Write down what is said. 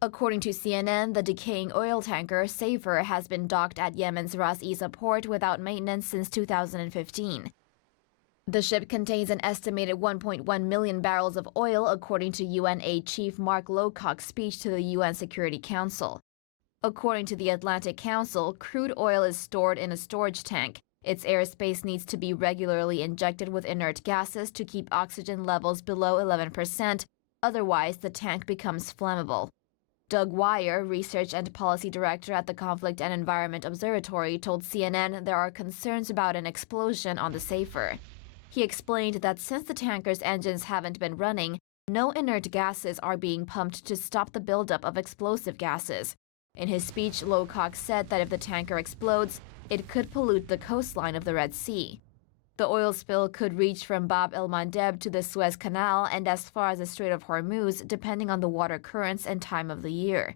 According to CNN, the decaying oil tanker Safer has been docked at Yemen's Ras Isa port without maintenance since 2015. The ship contains an estimated 1.1 million barrels of oil, according to UN Aid Chief Mark Lowcock's speech to the UN Security Council. According to the Atlantic Council, crude oil is stored in a storage tank. Its airspace needs to be regularly injected with inert gases to keep oxygen levels below 11%, otherwise the tank becomes flammable. Doug Weir, Research and Policy Director at the Conflict and Environment Observatory, told CNN there are concerns about an explosion on the Safer. He explained that since the tanker's engines haven't been running, no inert gases are being pumped to stop the buildup of explosive gases. In his speech, Lowcock said that if the tanker explodes, it could pollute the coastline of the Red Sea. The oil spill could reach from Bab el-Mandeb to the Suez Canal and as far as the Strait of Hormuz, depending on the water currents and time of the year.